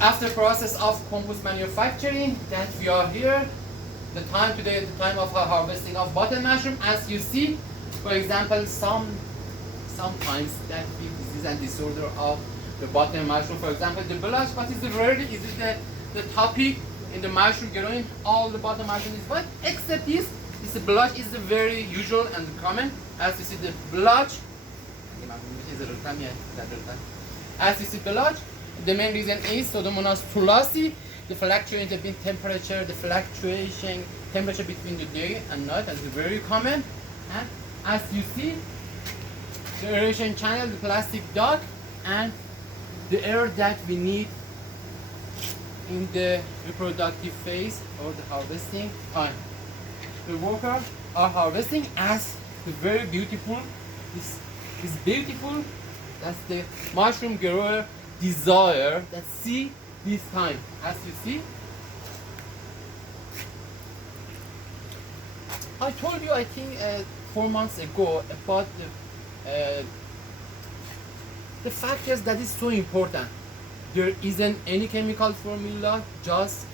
After process of compost manufacturing, that we are here. The time today, the time of harvesting of button mushroom. As you see, for example, sometimes that big disease and disorder of the button mushroom. For example, the blush. What is the word? Is it the topic in the mushroom growing? All the button mushroom is white, except this. This blush is very usual and common. As you see, the blush. As you see, blush. The main reason is Pseudomonas thulasi, the fluctuation in temperature, the fluctuation temperature between the day and night is very common. And as you see, the aeration channel, the plastic duct, and the air that we need in the reproductive phase or the harvesting time. The workers are harvesting as the very beautiful, this is beautiful, that's the mushroom grower desire that see this time. As you see, I told you I think 4 months ago about the factors that is so important. There isn't any chemical formula, just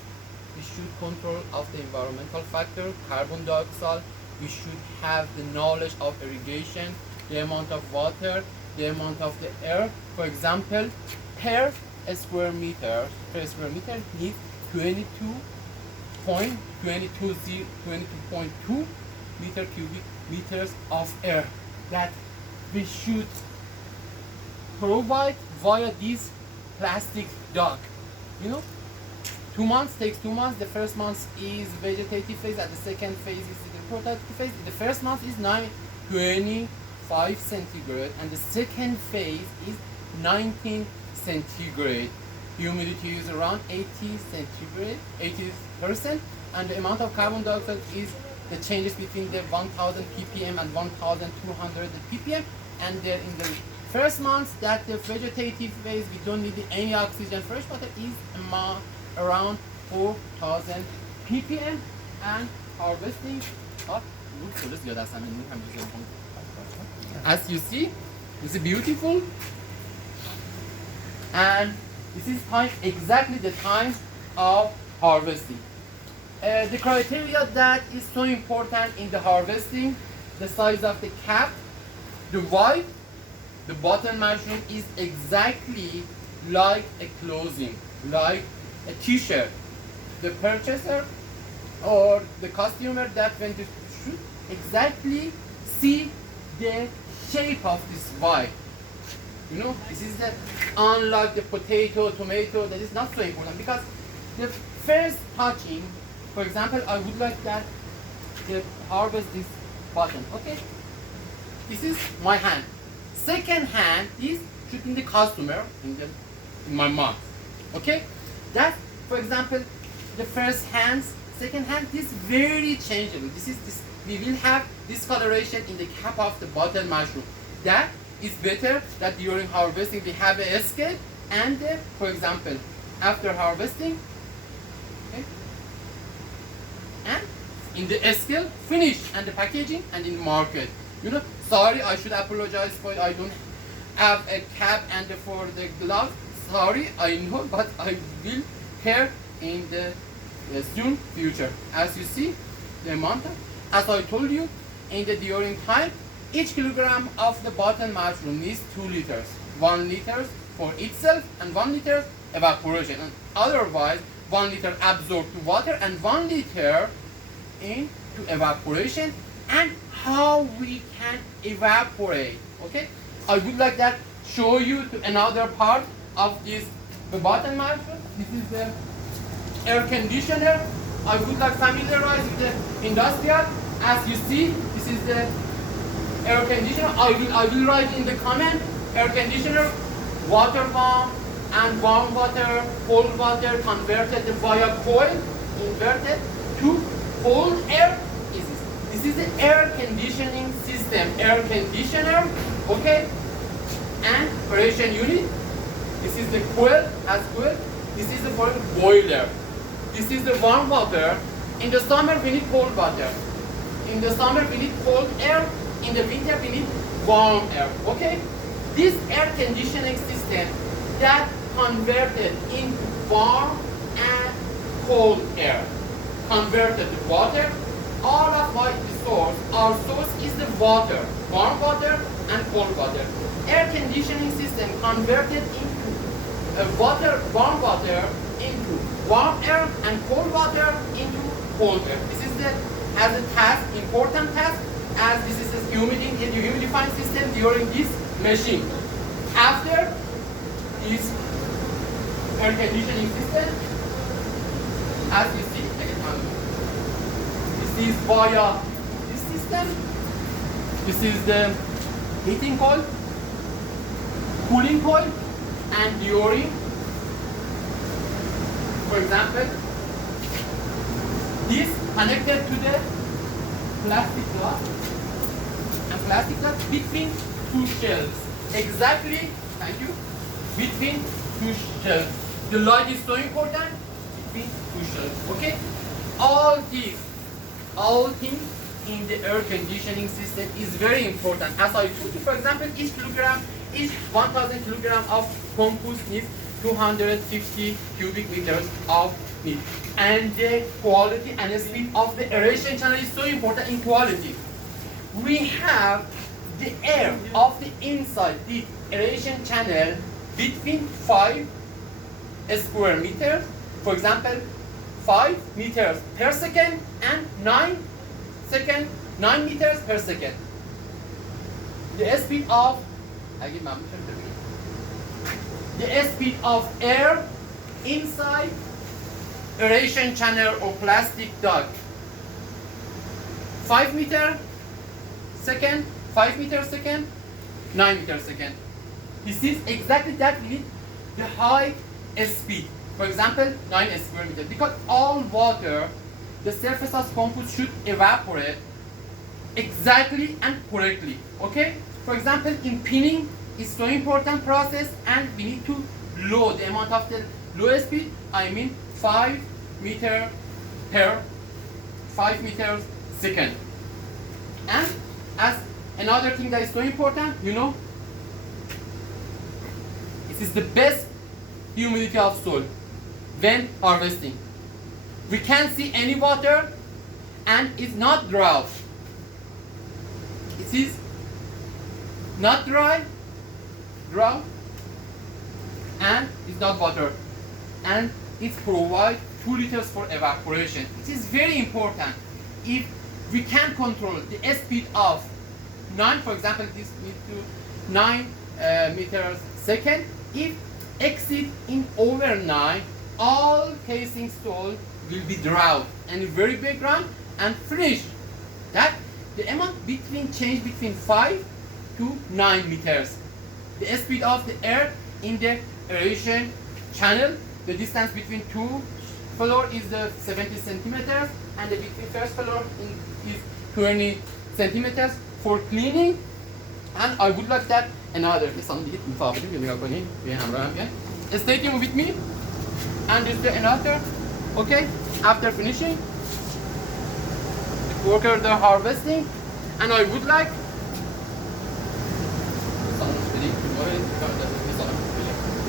we should control of the environmental factor, carbon dioxide. We should have the knowledge of irrigation, the amount of water, the amount of the air. For example, per square meter needs 22.2 meter cubic meters of air that we should provide via this plastic duct. You know, 2 months takes 2 months. The first month is vegetative phase, and the second phase is the reproductive phase. The first month is 25 centigrade, and the second phase is 19 centigrade. Humidity is around 80 centigrade, 80%, and the amount of carbon dioxide is the changes between the 1000 ppm and 1200 ppm. And in the first month, that the vegetative phase, we don't need any oxygen. Fresh water is around 4000 ppm, and harvesting. As you see, it's beautiful, and this is time exactly the time of harvesting. The criteria that is so important in the harvesting: the size of the cap, the width. The button mushroom is exactly like a clothing, like a t-shirt. The purchaser or the customer that went to shoot exactly see the shape of this vibe. You know, this is the, unlike the potato, tomato, that is not so important, because the first touching, for example, I would like that to harvest this button. Okay, this is my hand. Second hand is shooting the customer in my mouth. Okay, that, for example, the first hands, second hand is very changeable. This we will have discoloration in the cap of the button mushroom. That is better that during harvesting we have a scale, and for example, after harvesting, okay, and in the scale finish, and the packaging, and in the market. You know, sorry, I should apologize for I don't have a cap and for the glove. Sorry, I know, but I will here in the soon future. As you see, the amount, as I told you, in the during time, each kilogram of the button mushroom needs 2 liters. 1 liter for itself and 1 liter evaporation. And otherwise, 1 liter absorbed to water and 1 liter into evaporation. And how we can evaporate. Okay, I would like that show you to another part of this the button mushroom. This is the air conditioner. I would like familiarize with the industrial. As you see, this is the air conditioner. I will write in the comment air conditioner, water pump, and warm water, cold water converted via coil, inverted to cold air. This is the air conditioning system, air conditioner, okay, and operation unit. This is the coil, as coil. This is the boiler. This is the warm water. In the summer we need cold water. In the summer we need cold air. In the winter we need warm air. Okay, this air conditioning system that converted into warm and cold air converted to water. All of my source, our source is the water, warm water and cold water. Air conditioning system converted into warm water into warm air and cold water into cold air. This is the as a task, important task, as this is a humidifying system during this machine. After this air conditioning system, as you see, this is via this system. This is the heating coil, cooling coil, and during, for example, this connected to the plastic glass and plastic glass between two shelves. Exactly, thank you, between two shelves. The light is so important, between two shelves, okay? All things in the air conditioning system is very important. As I told you, for example, each 1,000 kilogram of compost needs 250 cubic meters of need. And the quality and the speed of the aeration channel is so important in quality. We have the air of the inside the aeration channel between 5 square meters, for example, 5 meters per second and 9 meters per second. The speed of air inside aeration channel or plastic duct. 5 meters second, 5 meters second, 9 meters second. This is exactly that we need the high speed. For example, 9 square meters. Because all water, the surface of compost should evaporate exactly and correctly. Okay? For example, in pinning, it's so important process, and we need to load the amount of the low speed. I mean 5 meters per 5 meters second. And as another thing that is so important, you know, it is the best humidity of soil when harvesting. We can't see any water and it's not dry. It is not dry, and it's not water, and it provides 2 liters for evaporation. It is very important. If we can control the speed of 9, for example, this needs to 9 meters second. If exceed in over 9, all casing soil will be dry and very background and finish. That the amount change between 5 to 9 meters. The speed of the air in the aeration channel, the distance between two floor is the 70 centimeters, and the between first floor is 20 centimeters for cleaning. And I would like that another. Stay tuned with me and just another. Okay, after finishing, the workers are harvesting, and I would like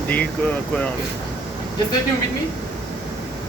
Di ko just stay tuned with me.